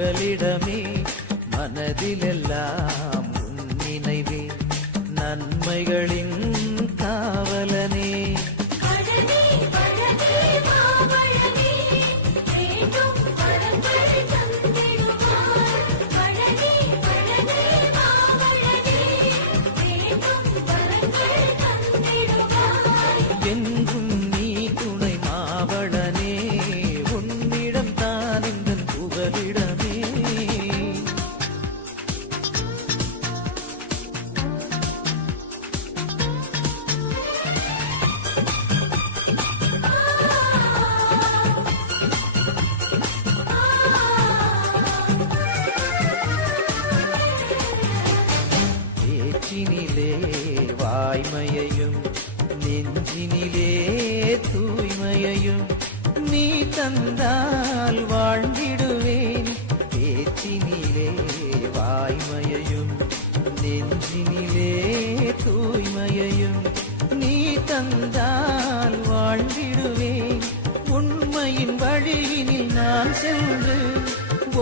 புகலிடமே மனதிலெல்லாம் உன் நினைவே நன்மைகளின் காவலனே. என்றும் நீ துணை மாவளனே உன்னிடம் தான் இந்த புகலிடமே. பேச்சினிலே வாய்மையையும் நெஞ்சினிலே தூய்மையையும் நீ தந்தால் வாழ்ந்திடுவேன். பேச்சினிலே வாய்மையையும் நெஞ்சினிலே தூய்மையையும் நீ தந்தால் வாழ்ந்திடுவேன். உண்மையின் வழியினில் நான் சென்று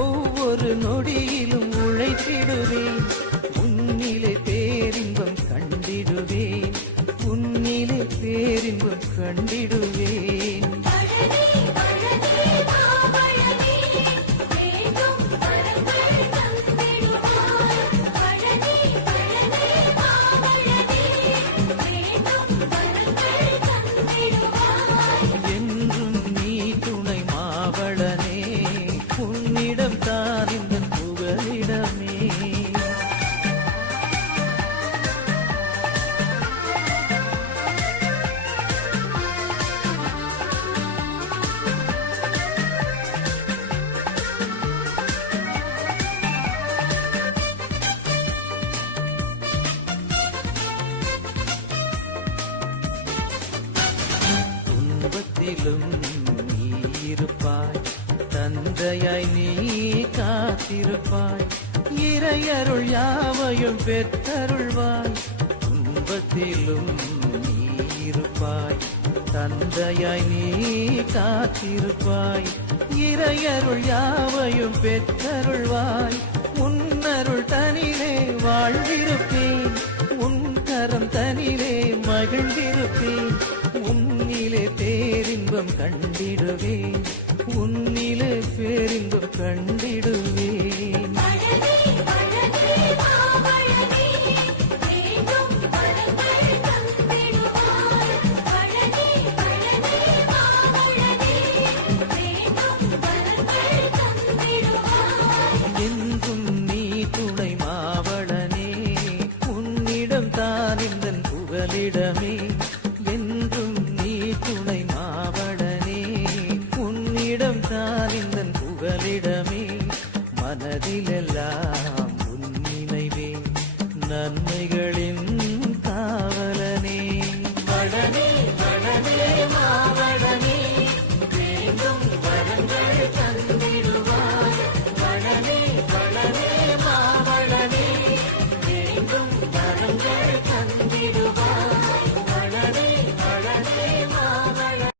ஒவ்வொரு நொடியிலும் உழைத்திடுவேன். உன்னிலே பேரின்பம் கண்டிடுவேன். உன்னிலே பேரின்பம் கண்டிடுவேன். என்றும் நீ துணை மாவளனே உன்னிடம் தான் இந்த புகலிடமே. துன்பத்திலும் நீ இருப்பாய் தந்தையாய் நீ காத்திருப்பாய். இறையருள் யாவையும் பெற்றருள்வாய். துன்பத்திலும் நீ இருப்பாய் தந்தையாய் நீ காத்திருப்பாய். இறையருள் யாவையும் பெற்றருள்வாய். உன்னருள் தனிலே வாழ்ந்திருப்பேன். உன் கரம் தனிலே மகிழ்ந்திருப்பேன். உன்னிலே பேரின்பம் கண்டிடுவேன். உன்னிலே பேரின்பம் கண்டிடுவேன். என்றும் நீ துணை மாவளனே உன்னிடம் தான் இந்த புகலிடமே. என்றும் நீ துணை மாவளனே உன்னிடம் தான் இந்த புகலிடமே. மனதிலெல்லாம் உன் நினைவே நன்மைகளின் காவலனே. வளனே வளனே மாவளனே வேண்டும் வரங்கள் தந்திடுவாய். வளனே வளனே மாவளனே வேண்டும் வரங்கள் தந்திடுவாய். வளனே வளனே மாவளனே.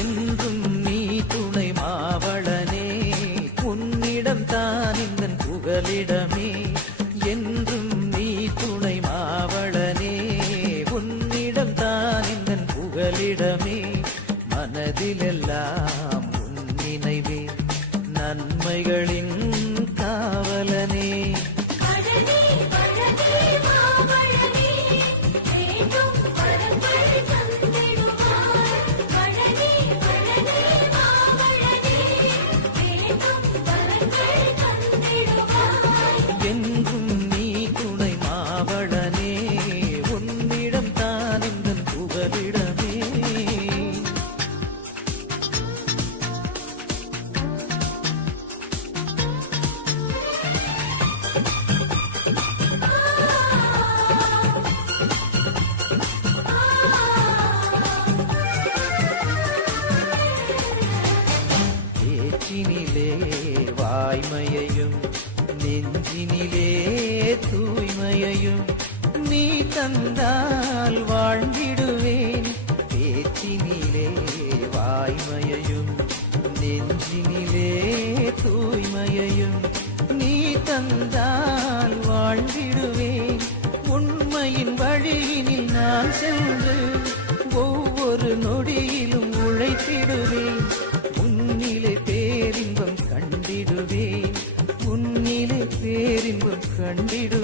என்றும் நீ துணை மாவளனே உன்னிடம் தான் இந்த புகலிடமே. என்றும் நீ துணை மாவளனே உன்னிடம் தான் இந்த புகலிடமே. மனதிலெல்லாம் உன் நினைவே நன்மைகளின் காவலனே. என்றும் நீ துணை மாவளனே உன்னிடம் தான் இந்த புகலிடமே. பேச்சினிலே வாய்மையையும் நெஞ்சினிலே தூய்மையையும் நீ தந்தால் வாழ்ந்திடுவேன். பேச்சினிலே வாய்மையையும் நெஞ்சினிலே தூய்மையையும் நீ தந்தால் வாழ்ந்திடுவேன். உண்மையின் வழியினில் நான் சென்று ஒவ்வொரு நொடியிலும் உழைத்திடுவேன். உன்னிலே பேரின்பம் கண்டிடுவேன். உன்னிலே பேரின்பம் கண்டிடுவேன்.